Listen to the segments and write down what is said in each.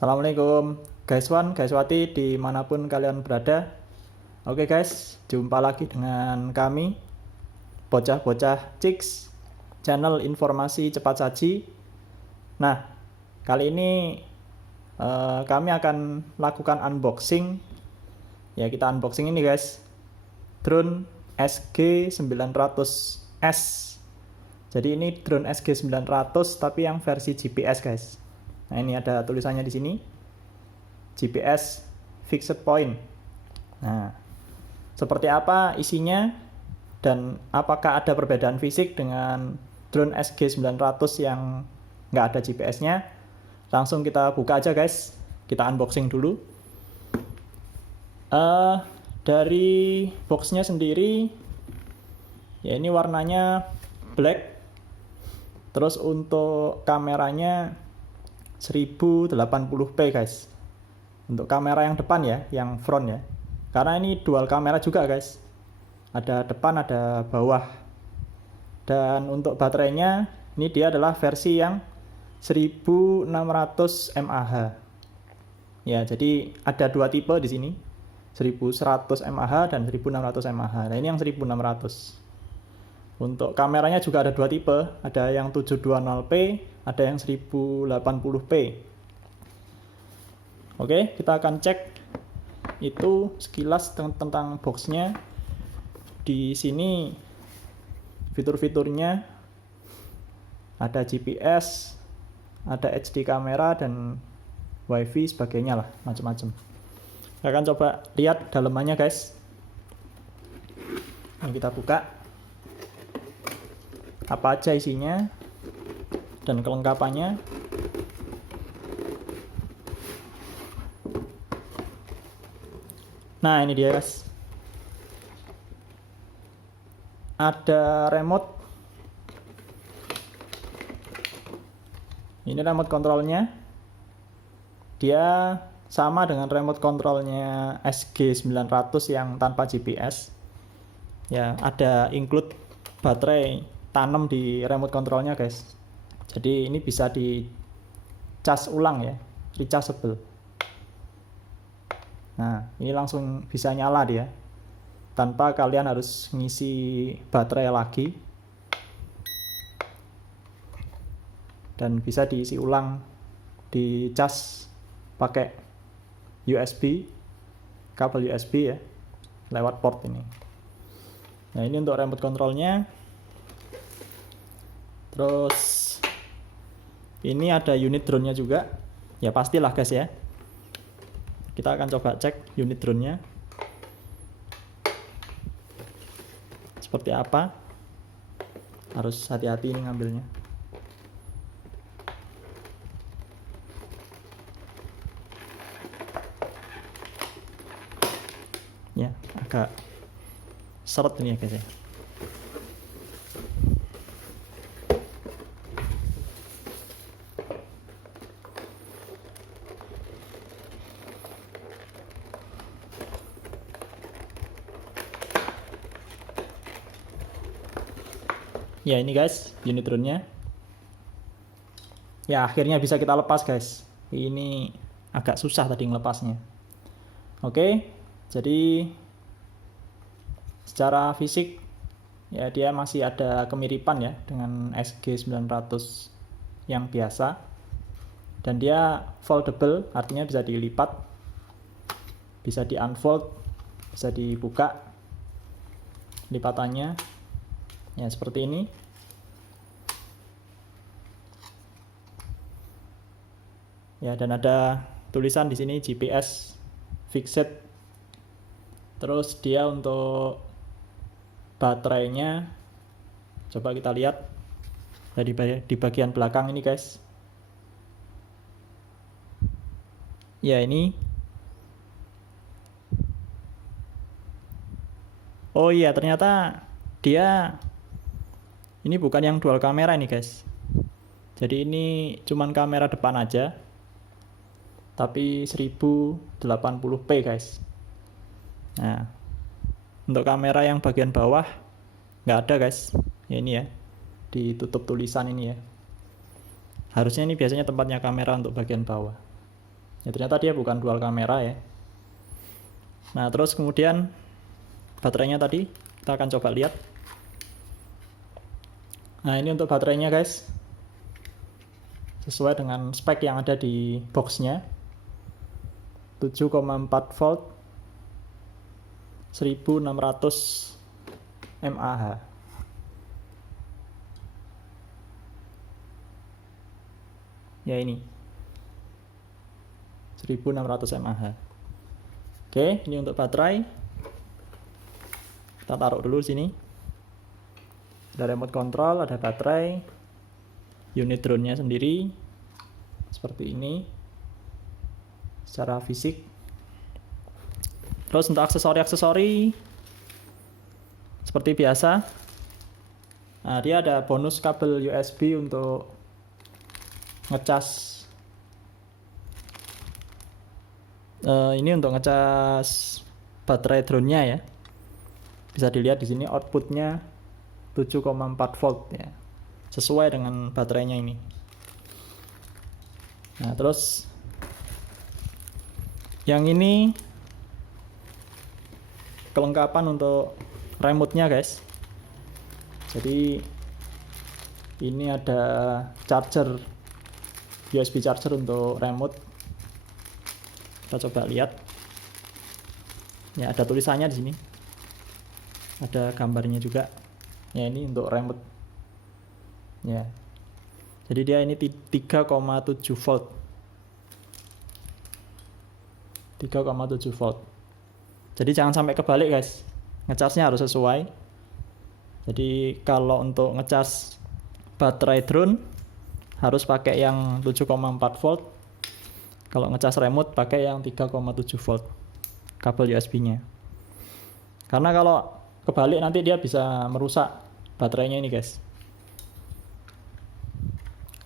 Assalamualaikum guys Wan, guys Wati dimanapun kalian berada. Oke guys, jumpa lagi dengan kami Bocah-Bocah Ciks, channel informasi cepat saji. Nah, kali ini kami akan lakukan unboxing. Ya, kita unboxing ini guys, drone SG900S. Jadi ini drone SG900 tapi yang versi GPS guys. Nah, ini ada tulisannya di sini, GPS Fixed Point. Nah, seperti apa isinya dan apakah ada perbedaan fisik dengan drone SG900 yang nggak ada GPS-nya? Langsung kita buka aja guys, kita unboxing dulu. Dari boxnya sendiri, ya ini warnanya black. Terus untuk kameranya 1080p guys, untuk kamera yang depan ya, yang front ya, karena ini dual kamera juga guys, ada depan ada bawah. Dan untuk baterainya ini dia adalah versi yang 1600 mAh ya, jadi ada dua tipe di sini, 1100 mAh dan 1600 mAh. Nah, ini yang 1600. Untuk kameranya juga ada dua tipe, ada yang 720p, ada yang 1080p. Oke, kita akan cek itu sekilas tentang boxnya. Di sini fitur-fiturnya ada GPS, ada HD kamera dan WiFi sebagainya lah, macam-macam. Kita akan coba lihat dalamannya guys. Ini kita buka. Apa aja isinya dan kelengkapannya. Nah, ini dia guys, ada remote. Ini remote kontrolnya, dia sama dengan remote kontrolnya SG900 yang tanpa GPS ya. Ada include baterai tanam di remote kontrolnya guys, jadi ini bisa di cas ulang ya, rechargeable. Nah, ini langsung bisa nyala dia tanpa kalian harus ngisi baterai lagi, dan bisa diisi ulang, di cas pakai USB, kabel USB ya, lewat port ini. Nah, ini untuk remote kontrolnya. Terus ini ada unit drone-nya juga. Ya pastilah guys ya. Kita akan coba cek unit drone-nya seperti apa. Harus hati-hati ini ngambilnya. Ya, agak seret ini ya guys ya. Ya, ini guys unit drone-nya. Ya, akhirnya bisa kita lepas guys. Ini agak susah tadi ngelepasnya. Oke, jadi secara fisik ya dia masih ada kemiripan ya dengan SG900 yang biasa. Dan dia foldable, artinya bisa dilipat, bisa di unfold, bisa dibuka lipatannya. Ya, seperti ini. Ya, dan ada tulisan di sini GPS Fixed. Terus dia untuk baterainya, coba kita lihat di bagian belakang ini guys. Ya, ini. Oh iya, ternyata dia ini bukan yang dual kamera ini guys. Jadi ini cuman kamera depan aja, tapi 1080p guys. Nah, untuk kamera yang bagian bawah nggak ada guys. Ya, ini ya, ditutup tulisan ini ya. Harusnya ini biasanya tempatnya kamera untuk bagian bawah. Ya ternyata dia bukan dual kamera ya. Nah terus kemudian baterainya tadi kita akan coba lihat. Nah ini untuk baterainya guys, sesuai dengan spek yang ada di boxnya, 7,4 volt 1600 mAh. Ya ini 1600 mAh. Oke, ini untuk baterai. Kita taruh dulu sini. Ada remote control, ada baterai, unit drone-nya sendiri seperti ini secara fisik. Terus untuk aksesori seperti biasa, nah dia ada bonus kabel USB untuk ngecas. Ini untuk ngecas baterai drone-nya ya. Bisa dilihat di sini outputnya 7,4 volt ya, sesuai dengan baterainya ini. Nah terus yang ini kelengkapan untuk remote-nya guys. Jadi ini ada charger, USB charger untuk remote. Kita coba lihat. Ya ada tulisannya di sini. Ada gambarnya juga. Ya ini untuk remote. Ya. Jadi dia ini 3,7 volt. 3,7 volt. Jadi jangan sampai kebalik guys. Ngecasnya harus sesuai. Jadi kalau untuk ngecas baterai drone harus pakai yang 7,4 volt. Kalau ngecas remote pakai yang 3,7 volt kabel USB-nya. Karena kalau kebalik nanti dia bisa merusak baterainya ini guys.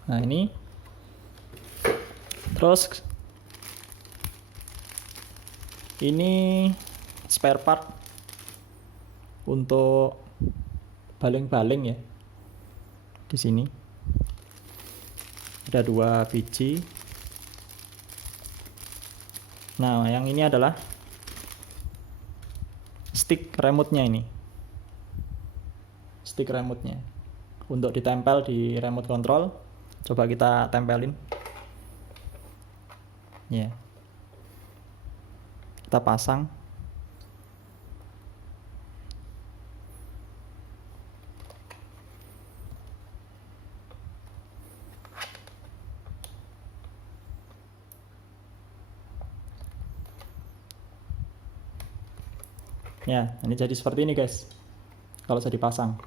Nah ini. Terus ini spare part untuk baling-baling ya. Di sini ada 2 biji. Nah yang ini adalah stick remote-nya ini. Stick remote-nya untuk ditempel di remote control. Coba kita tempelin. Ya. Kita pasang. Ya, ini jadi seperti ini guys. Kalau saya dipasang.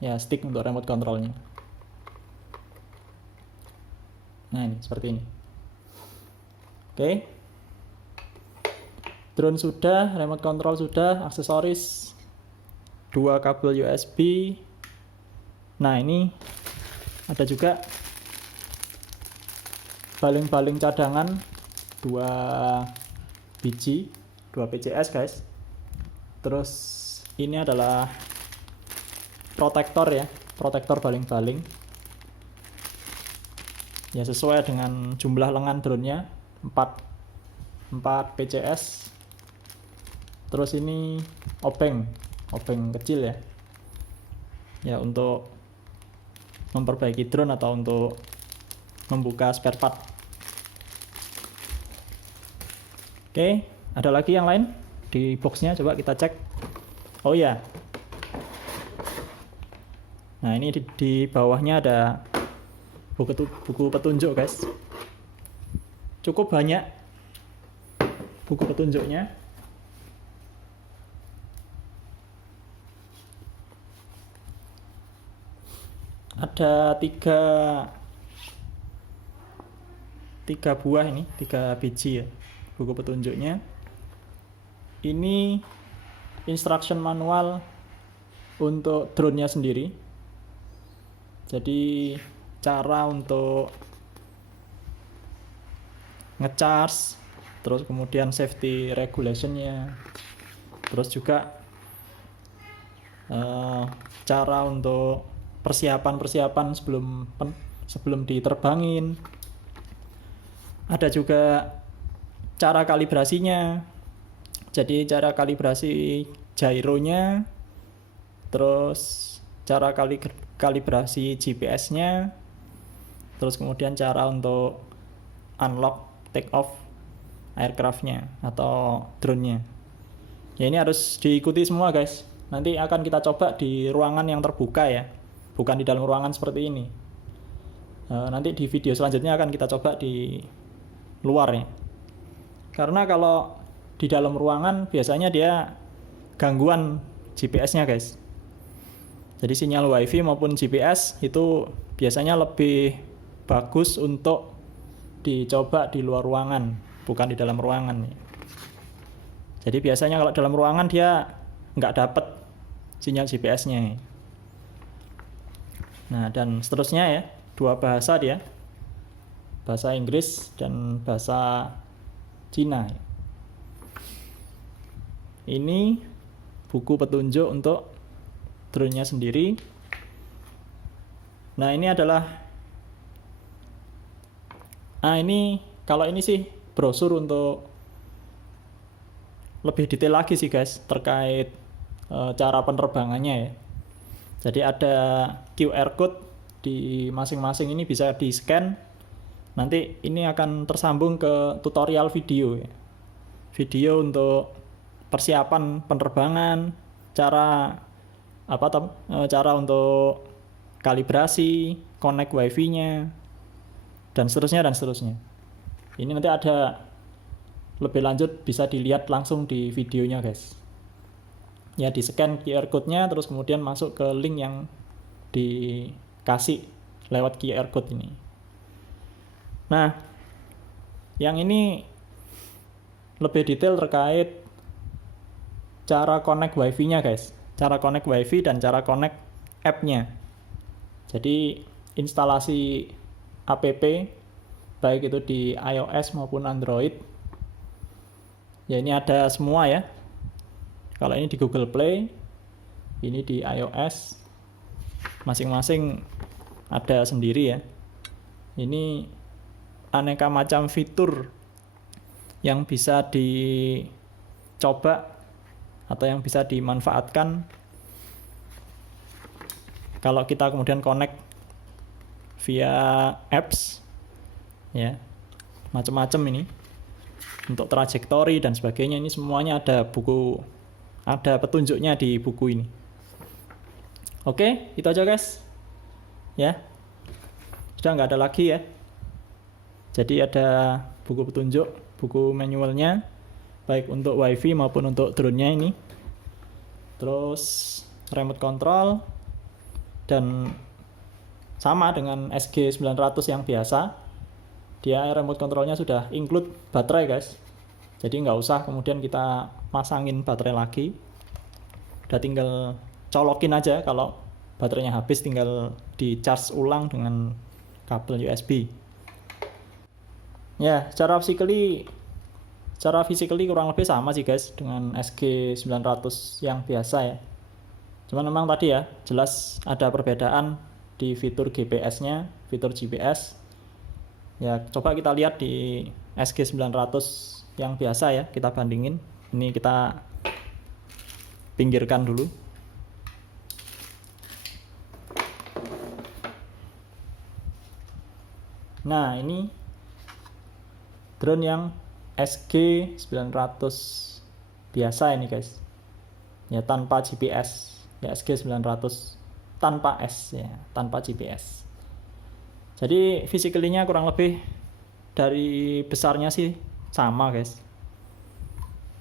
Ya, stick untuk remote controlnya. Nah, ini seperti ini. Oke. Drone sudah, remote control sudah, aksesoris 2 kabel USB. Nah, ini ada juga baling-baling cadangan 2 biji, 2 PCS guys. Terus ini adalah protektor ya, protektor baling-baling. Ya sesuai dengan jumlah lengan drone-nya 4 PCS. Terus ini obeng kecil ya. Ya untuk memperbaiki drone atau untuk membuka spare part. Oke, ada lagi yang lain di boxnya, coba kita cek. Oh ya. Nah ini di bawahnya ada buku petunjuk guys. Cukup banyak buku petunjuknya. Ada tiga buah ini, 3 biji ya buku petunjuknya. Ini instruction manual untuk drone-nya sendiri. Jadi cara untuk ngecharge, terus kemudian safety regulation-nya, terus juga cara untuk persiapan sebelum diterbangin. Ada juga cara kalibrasinya. Jadi cara kalibrasi gyronya, terus cara kalibrasi GPS-nya, terus kemudian cara untuk unlock take off aircraft-nya atau drone-nya. Ya ini harus diikuti semua guys. Nanti akan kita coba di ruangan yang terbuka ya, bukan di dalam ruangan seperti ini. Nanti di video selanjutnya akan kita coba di luar ya. Karena kalau di dalam ruangan biasanya dia gangguan GPS-nya guys. Jadi sinyal WiFi maupun GPS itu biasanya lebih bagus untuk dicoba di luar ruangan, bukan di dalam ruangan. Jadi biasanya kalau dalam ruangan dia nggak dapat sinyal GPS-nya. Nah dan seterusnya ya, 2 bahasa dia, bahasa Inggris dan bahasa Cina. Ini buku petunjuk untuk drone-nya sendiri. Nah ini adalah, ini kalau ini sih brosur untuk lebih detail lagi sih guys terkait cara penerbangannya ya. Jadi ada QR code di masing-masing ini bisa di-scan. Nanti ini akan tersambung ke tutorial video ya. Video untuk persiapan penerbangan, cara untuk kalibrasi, connect wifi-nya, dan seterusnya dan seterusnya. Ini nanti ada lebih lanjut bisa dilihat langsung di videonya guys. Ya di scan QR code-nya terus kemudian masuk ke link yang dikasih lewat QR code ini. Nah, yang ini lebih detail terkait cara connect wifi-nya guys. Cara connect wifi dan cara connect app-nya. Jadi instalasi app baik itu di iOS maupun Android. Ya ini ada semua ya. Kalau ini di Google Play, ini di iOS. Masing-masing ada sendiri ya. Ini aneka macam fitur yang bisa dicoba atau yang bisa dimanfaatkan kalau kita kemudian connect via apps ya, macam-macam ini untuk trajektori dan sebagainya. Ini semuanya ada petunjuknya di buku ini. Oke, itu aja guys ya, sudah nggak ada lagi ya. Jadi ada buku petunjuk, buku manualnya baik untuk wifi maupun untuk drone-nya ini, terus remote control, dan sama dengan SG900 yang biasa, dia remote controlnya sudah include baterai guys. Jadi nggak usah kemudian kita pasangin baterai lagi, udah tinggal colokin aja. Kalau baterainya habis tinggal di charge ulang dengan kabel USB. Ya, secara physically kurang lebih sama sih guys dengan SG900 yang biasa ya. Cuman memang tadi ya jelas ada perbedaan di fitur GPS-nya, fitur GPS. Ya, coba kita lihat di SG900 yang biasa ya, kita bandingin. Ini kita pinggirkan dulu. Nah, ini drone yang SG900 biasa ini guys. Ya, tanpa GPS. Ya, SG900 tanpa S ya, tanpa GPS. Jadi physically-nya kurang lebih dari besarnya sih sama guys.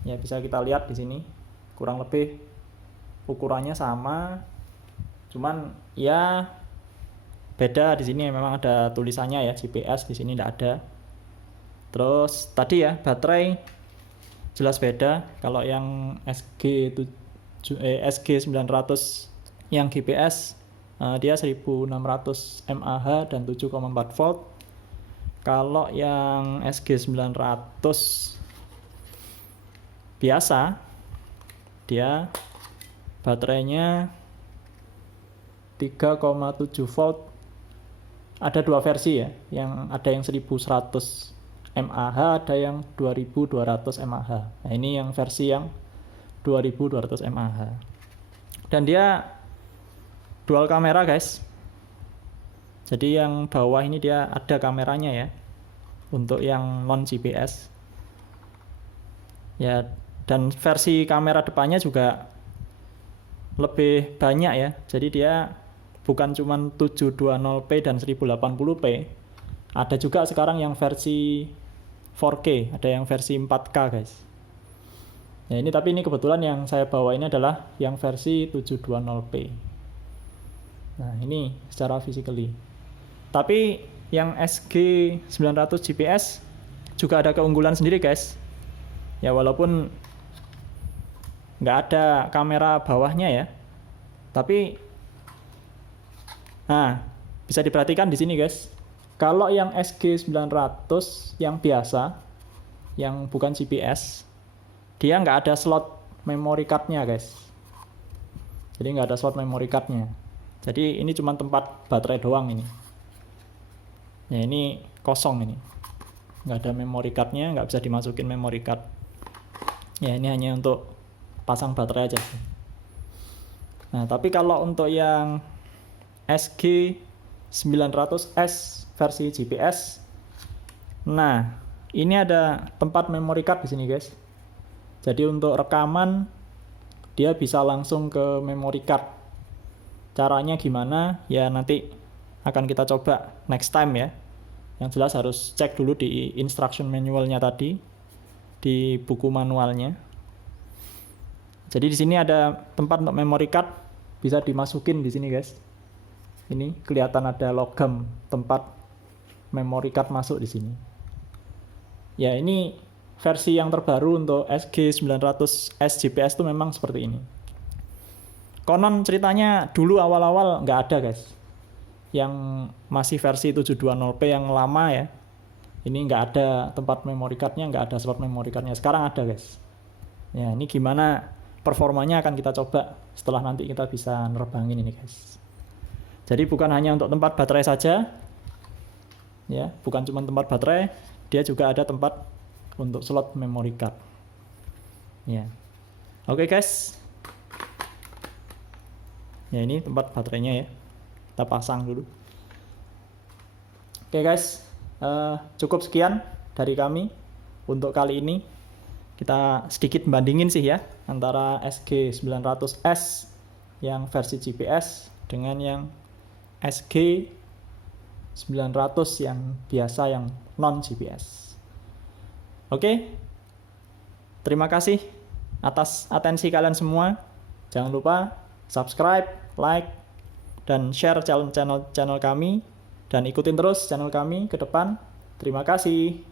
Ya, bisa kita lihat di sini. Kurang lebih ukurannya sama. Cuman ya beda di sini memang ada tulisannya ya, GPS di sini tidak ada. Terus tadi ya baterai jelas beda. Kalau yang SG900 yang GPS dia 1600 mAh dan 7,4 volt. Kalau yang SG900 biasa dia baterainya 3,7 volt. Ada 2 versi ya, yang ada yang 1100 mAh, ada yang 2200 mAh. Nah, ini yang versi yang 2200 mAh. Dan dia dual kamera, guys. Jadi yang bawah ini dia ada kameranya ya, untuk yang non GPS. Ya, dan versi kamera depannya juga lebih banyak ya. Jadi dia bukan cuma 720p dan 1080p. Ada juga sekarang yang versi 4K, ada yang versi 4K, guys. Ya, tapi ini kebetulan yang saya bawa ini adalah yang versi 720p. Nah, ini secara physically. Tapi yang SG900 GPS juga ada keunggulan sendiri, guys. Ya, walaupun nggak ada kamera bawahnya ya, tapi nah, bisa diperhatikan di sini, guys. Kalau yang SG900 yang biasa, yang bukan GPS, dia nggak ada slot memory card-nya, guys. Jadi nggak ada slot memory card-nya. Jadi ini cuma tempat baterai doang ini. Ya, ini kosong ini. Nggak ada memory card-nya, nggak bisa dimasukin memory card. Ya, ini hanya untuk pasang baterai aja. Nah, tapi kalau untuk yang SG900S versi GPS, nah ini ada tempat memory card di sini, guys. Jadi untuk rekaman dia bisa langsung ke memory card. Caranya gimana? Ya nanti akan kita coba next time ya. Yang jelas harus cek dulu di instruction manualnya tadi, di buku manualnya. Jadi di sini ada tempat untuk memory card, bisa dimasukin di sini, guys. Ini kelihatan ada logam tempat memory card masuk di sini. Ya, ini versi yang terbaru untuk SG900S GPS itu memang seperti ini. Konon ceritanya dulu awal-awal nggak ada, guys. Yang masih versi 720p yang lama ya. Ini nggak ada tempat memory card-nya, nggak ada slot memory card-nya. Sekarang ada, guys. Ya, ini gimana performanya akan kita coba setelah nanti kita bisa nerbangin ini, guys. Jadi bukan hanya untuk tempat baterai saja, ya, bukan cuma tempat baterai, dia juga ada tempat untuk slot memory card. Ya, oke, guys. Ya, ini tempat baterainya ya. Kita pasang dulu. Oke, guys, cukup sekian dari kami untuk kali ini. Kita sedikit bandingin sih ya antara SG900S yang versi GPS dengan yang SG900 yang biasa, yang non GPS. Oke, terima kasih atas atensi kalian semua. Jangan lupa subscribe, like, dan share channel kami, dan ikutin terus channel kami ke depan. Terima kasih.